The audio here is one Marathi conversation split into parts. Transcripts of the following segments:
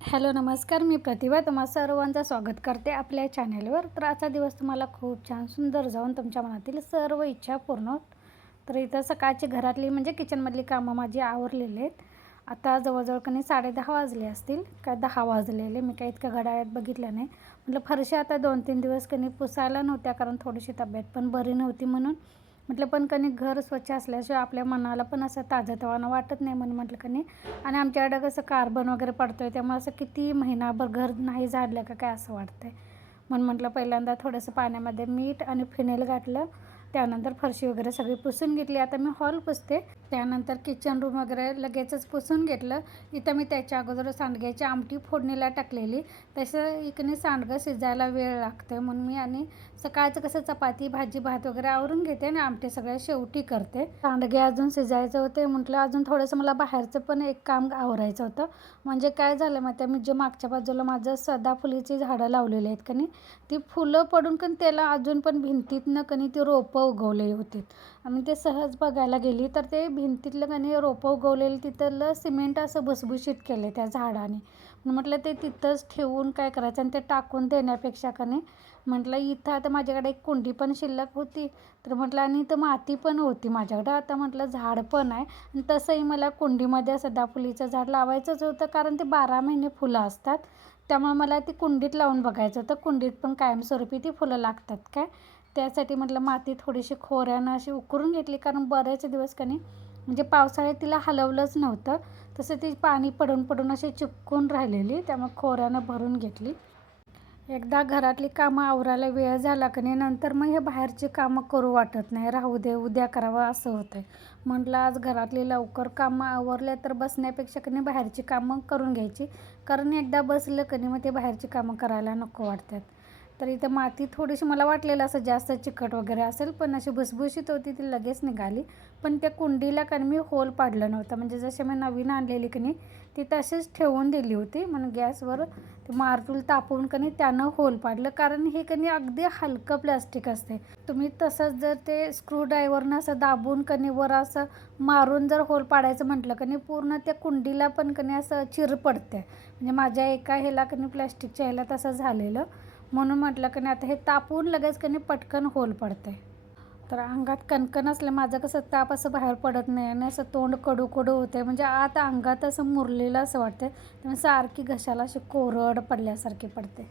हॅलो नमस्कार, मी प्रतिभा तुम्हा सर्वांचं स्वागत करते आपल्या चॅनेलवर. तर आजचा दिवस तुम्हाला खूप छान सुंदर जाऊन तुमच्या मनातील सर्व इच्छा पूर्ण होत. तर इथं सकाळची घरातली म्हणजे किचनमधली कामं माझी आवरलेली आहेत. आता जवळजवळ कणी 10:30 वाजले असतील, काय 10 वाजलेले. मी काही इतक्या घड्याळात बघितलं नाही. म्हटलं फरशी आता 2-3 दिवस कणी पुसायला नव्हत्या, कारण थोडीशी तब्येत पण बरी नव्हती म्हणून. म्हटलं पण कणी घर स्वच्छ असल्याशिवाय आपल्या मनाला पण असं ताजंतवानं वाटत नाही म्हणून म्हटलं कणी. आणि आमच्याकडं कसं कार्बन वगैरे पडतो आहे, त्यामुळे असं किती महिनाभर घर नाही झाडलं का काय असं वाटतं आहे. म्हणून म्हटलं पहिल्यांदा थोडंसं पाण्यामध्ये मीठ आणि फिनेल घातलं, त्यानंतर फरशी वगैरे सगळी पुसून घेतली. आता मी हॉल पुसते, त्यानंतर किचन रूम वगैरे लगेचच पुसून घेतलं. इथं मी त्याच्या अगोदर सांडग्याची आमटी फोडणीला टाकलेली. तसं इकडे सांडगं शिजायला वेळ लागते म्हणून मी आणि सकाळचं कसं चपाती भाजी भात वगैरे आवरून घेते आणि आमटे सगळ्या शेवटी करते. सांडगे अजून शिजायचं होते, म्हटलं अजून थोडंसं मला बाहेरचं पण एक काम आवरायचं होतं. म्हणजे काय झालं माहिती आहे, मी जे मागच्या बाजूला माझं सदाफुलीची झाडं लावलेली आहेत कनी, ती फुलं पडून कनी त्याला अजून पण भिंतीतनं कनी ती रोपं उगवलेली होती. आणि ते सहज बघायला गेली तर ते भिंतीतलं कनी रोपं उगवलेलं तिथलं सिमेंट असं भुसभुशीत केलं त्या झाडाने. म्हटलं ते तिथंच ठेवून काय करायचं आणि ते टाकून देण्यापेक्षा कनी म्हटलं इथं आता माझ्याकडे एक कुंडी पण शिल्लक होती. तर म्हटलं आणि इथं माती पण होती माझ्याकडं. आता म्हटलं झाड पण आहे आणि तसंही मला कुंडीमध्ये सदाफुलीचं झाड लावायचंच होतं, कारण ते 12 महिने फुलं असतात. त्यामुळे मला ती कुंडीत लावून बघायचं होतं, कुंडीत पण कायमस्वरूपी ती फुलं लागतात काय. त्यासाठी म्हटलं माती थोडीशी खोऱ्यानं अशी उकरून घेतली, कारण बरेच दिवस कनी म्हणजे पावसाळ्यात तिला हलवलंच नव्हतं. तसं ती पाणी पडून पडून अशी चिपकून राहिलेली, त्यामुळे खोऱ्यानं भरून घेतली. एकदा घरातली कामं आवरायला वेळ झाला की नाही, नंतर मग हे बाहेरची कामं करू वाटत नाही, राहू दे उद्या करावं असं होतं आहे. म्हटलं आज घरातली लवकर कामं आवरले तर बसण्यापेक्षा की नाही बाहेरची कामं करून घ्यायची, कारण एकदा बसलं की नाही मग ते बाहेरची कामं करायला नको वाटतात. तर इथं माती थोडीशी मला वाटलेलं असं जास्त चिकट वगैरे असेल, पण अशी भुसभुशीत होती ती लगेच निघाली. पण त्या कुंडीला का मी होल पाडलं नव्हतं, म्हणजे जसे मी नवीन आणलेली की नाही ती तशीच ठेवून दिली होती. म्हणून गॅसवर ते मारतूल तापवून कनी त्यानं होल पाडलं, कारण हे कनी अगदी हलकं प्लॅस्टिक असते. तुम्ही तसंच जर ते स्क्रूड्रायव्हरनं असं दाबून कनी वर असं मारून जर होल पाडायचं म्हटलं कनी पूर्ण त्या कुंडीला पण कनी असं चिर पडते. म्हणजे माझ्या एका ह्याला कनी प्लॅस्टिकच्या ह्याला तसं झालेलं. म्हणून म्हटलं कनी आता हे तापवून लगेच कनी पटकन होल पडते. तर अंगात कणकण असलं माझं कसं ताप असं बाहेर पडत नाही आणि असं तोंड कडू कडू होते, म्हणजे आत अंगात असं मुरलेलं असं वाटते. त्यामुळे सारखी घशाला अशी कोरड पडल्यासारखी पडते.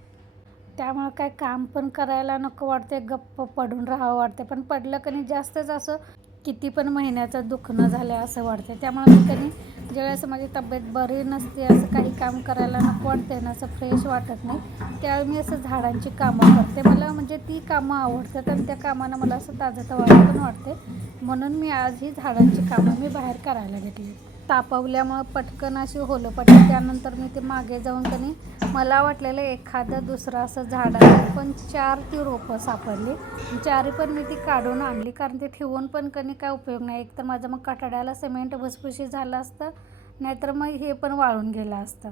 त्यामुळं काय काम पण करायला नको वाटते, गप्प पडून राहावं वाटते. पण पडलं कनी जास्तच असं किती पण महिन्याचं दुखणं झालं असं वाटते. त्यामुळे मी कनी ज्यावेळेस माझी तब्येत बरी नसते, असं काही काम करायला नको वाटते ना, असं फ्रेश वाटत नाही, त्यावेळी मी असं झाडांची कामं करते. मला म्हणजे ती कामं आवडतात आणि त्या कामानं मला असं ताजंतवानं पण वाटते. म्हणून मी आज ही झाडांची कामं मी बाहेर करायला घेतली. तापवल्यामुळं पटकन अशी होलं पडली. त्यानंतर मी ते मागे जाऊन कनी मला वाटलेलं एखादं दुसरं असं झाड आहे, पण 4 ती रोपं सापडली. 4ही पण मी ती काढून आणली, कारण ते ठेवून पण कनी काय उपयोग नाही. एकतर माझं मग कठड्याला सिमेंट भुसभुशीत झालं असतं, नाहीतर मग हे पण वाळून गेलं असतं.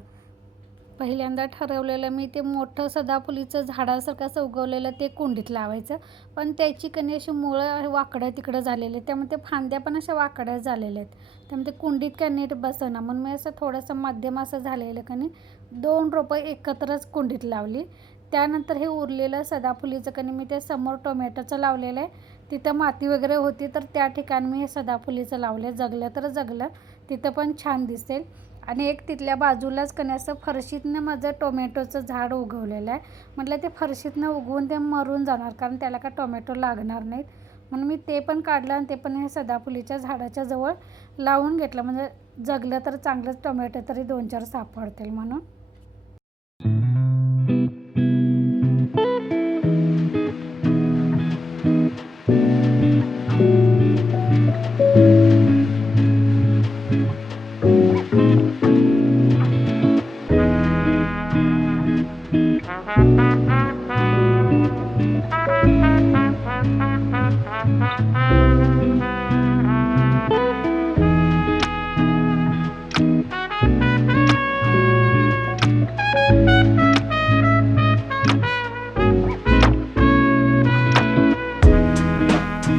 पहिल्यांदा ठरवलेलं मी ते मोठं सदाफुलीचं झाडासारखं असं उगवलेलं ते कुंडीत लावायचं, पण त्याची कनी अशी मुळं वाकडं तिकडं झालेले, त्यामुळे ते फांद्या पण अशा वाकड्या झालेल्या आहेत. त्यामुळे ते कुंडीत काय नीट बसेना. म्हणून मी असं थोडंसं मध्यम असं झालेलं कनी 2 रोपं एकत्रच कुंडीत लावली. त्यानंतर हे उरलेलं सदाफुलीचं कनी मी ते समोर टोमॅटोचं लावलेलं आहे. तिथं माती वगैरे होती, तर त्या ठिकाणी मी हे सदाफुलीचं लावलं. जगलं तर जगलं, तिथं पण छान दिसेल. आणि एक तिथल्या बाजूलाच कनी असं फरशीतनं माझं टोमॅटोचं झाड उगवलेलं आहे. म्हटलं ते फरशीतनं उगवून ते मरून जाणार, कारण त्याला काय टोमॅटो लागणार नाहीत. म्हणून मी ते पण काढलं आणि ते पण हे सदाफुलीच्या झाडाच्या जवळ लावून घेतलं, म्हणजे जगलं तर चांगलंच टोमॅटो तरी 2-4 सापडतील म्हणून.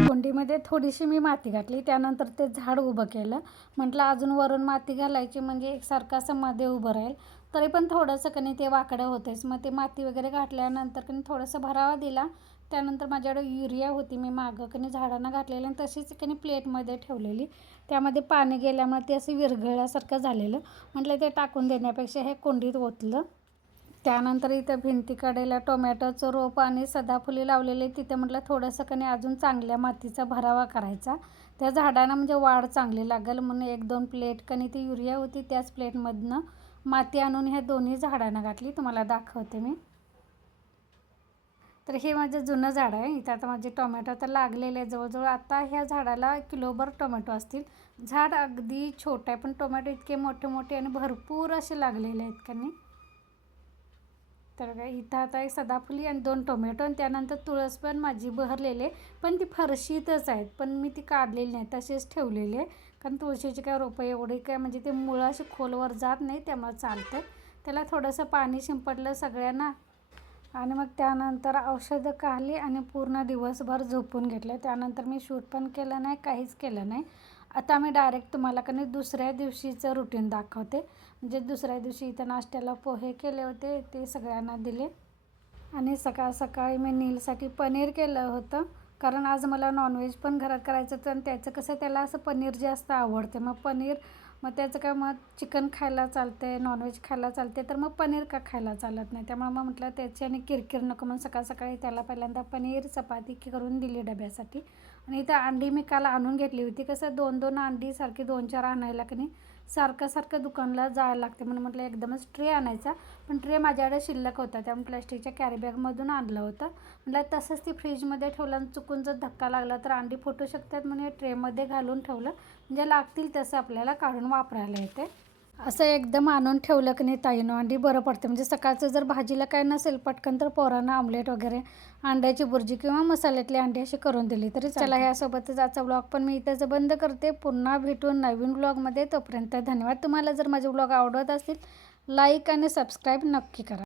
कुंडीमध्ये थोडीशी मी माती घातली, त्यानंतर ते झाड उभं केलं. म्हटलं अजून वरून माती घालायची, म्हणजे एकसारखं असं मध्ये उभं राहील. तरी पण थोडंसं कणी ते वाकडं होतेच. मग ते माती वगैरे घातल्यानंतर कणी थोडंसं भरावा दिला. त्यानंतर माझ्याकडे युरिया होती, मी मागं कणी झाडांना घातलेली आणि तशीच कणी प्लेटमध्ये ठेवलेली. त्यामध्ये पाणी गेल्यामुळे ते असं विरघळल्यासारखं झालेलं. म्हटलं ते टाकून देण्यापेक्षा हे कुंडीत ओतलं. त्यानंतर इथं भिंतीकडेला टोमॅटोचं रोप आणि सदाफुली लावलेले, तिथे म्हटलं थोडंसं कणी अजून चांगल्या मातीचा भरावा करायचा. त्या झाडांना म्हणजे वाढ चांगली लागेल म्हणून 1-2 प्लेट कणी ती युरिया होती त्याच प्लेटमधनं माती आणून ह्या दोन्ही झाडांना घातली. तुम्हाला दाखवते मी. तर हे माझं जुनं झाड आहे. इथं आता माझे टोमॅटो तर लागलेले आहे. जवळजवळ आता ह्या झाडाला किलोभर टोमॅटो असतील. झाड अगदी छोटं आहे पण टोमॅटो इतके मोठे मोठे आणि भरपूर असे लागलेले आहेत कणी. तर काय इथं आता एक सदाफुली आणि 2 टोमॅटो आणि त्यानंतर तुळस पण माझी बहरलेले, पण ती फरशीतच आहेत. पण मी ती काढलेली नाही, तसेच ठेवलेले. कारण तुळशीची काय रोपं एवढी काय म्हणजे ते मुळं अशी खोलवर जात नाही, त्यामुळे चालतं. त्याला थोडंसं पाणी शिंपडलं सगळ्यांना आणि मग त्यानंतर औषधं काढली आणि पूर्ण दिवसभर झोपून घेतलं. त्यानंतर मी शूट पण केलं नाही, काहीच केलं नाही. आता मी डायरेक्ट तुम्हाला कधी दुसऱ्या दिवशीचं रुटीन दाखवते. म्हणजे दुसऱ्या दिवशी इथं नाश्त्याला पोहे केले होते, ते सगळ्यांना दिले. आणि सकाळ सकाळी मी नीलसाठी पनीर केलं होतं. कारण आज मला नॉनव्हेज पण घरात करायचं होतं आणि त्याचं कसं त्याला असं पनीर जास्त आवडते. मग पनीर मग त्याचं काय मग चिकन खायला चालते, नॉनव्हेज खायला चालते, तर मग पनीर का खायला चालत नाही. त्यामुळे मग म्हटलं त्याच्याने किरकिर नको म्हणून सकाळ सकाळी त्याला पहिल्यांदा पनीर चपाती करून दिली डब्यासाठी. आणि इथं अंडी मी काल आणून घेतली होती. कसं 2-2 अंडी सारखी 2-4 आणायला की नाही सारखं दुकानला जायला लागते म्हणून म्हटलं एकदमच ट्रे आणायचा. पण ट्रे माझ्याकडे शिल्लक होता, त्यामुळे प्लॅस्टिकच्या कॅरीबॅगमधून आणलं होतं. म्हटलं तसंच ती फ्रीजमध्ये ठेवलं आणि चुकून जर धक्का लागला तर अंडी फुटू शकतात म्हणून हे ट्रेमध्ये घालून ठेवलं. म्हणजे लागतील तसं आपल्याला काढून वापरायला येते. असं एकदम आणून ठेवलं की नाही ताईनं अंडी बरं पडते. म्हणजे सकाळचं जर भाजीला काय नसेल पटकन तर पोरांना आमलेट वगैरे अंड्याची बुर्जी किंवा मसाल्यातली अंडी अशी करून दिली तरी चला. ह्यासोबतच आजचा व्लॉग पण मी इथंच बंद करते. पुन्हा भेटून नवीन व्लॉगमध्ये. तोपर्यंत धन्यवाद. तुम्हाला जर माझे व्लॉग आवडत असतील लाईक आणि सबस्क्राईब नक्की करा.